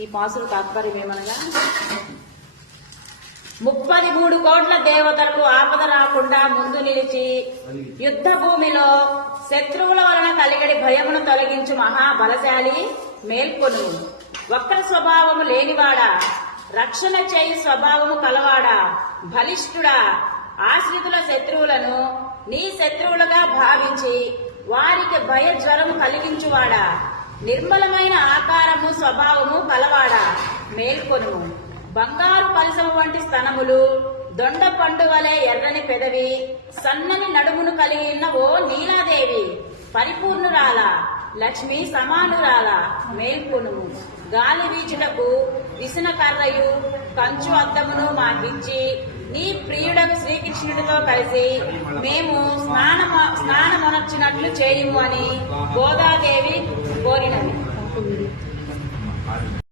ఈ పాసులు తాత్పర్యం ఏమనగా 33 కోట్ల దేవతలకు ఆపద రాకుండా ముందు నిలిచి యుద్ధ భూమిలో శత్రువుల వలన కలిగడి భయమును తొలగించు మహాబలశాలి మేల్కొను. వక్ర స్వభావము లేనివాడా, రక్షణ చేయు స్వభావము కలవాడా, బలిష్ఠుడా, ఆశ్రితుల శత్రువులను నీ శత్రువులుగా భావించి వారికి భయ జ్వరము కలిగించువాడా, నిర్మలమైన ఆకారము స్వభావము కలవాడా మేల్కొను. బంగారు కలసము వంటి స్తనములు, దొండ పండు వలె ఎర్రని పెదవి, సన్నని నడుమును కలిగి ఉన్న ఓ నీలాదేవి, పరిపూర్ణురాల, లక్ష్మి సమానురాల మేల్కొను. గాలి వీచుటకు విసిన కర్రయు కంచు అద్దమును మాకిచ్చి నీ ప్రియుడకు శ్రీకృష్ణుడితో కలిసి మేము స్నానమొనర్చినట్లు చేయుము అని గోదాదేవి కోరినది.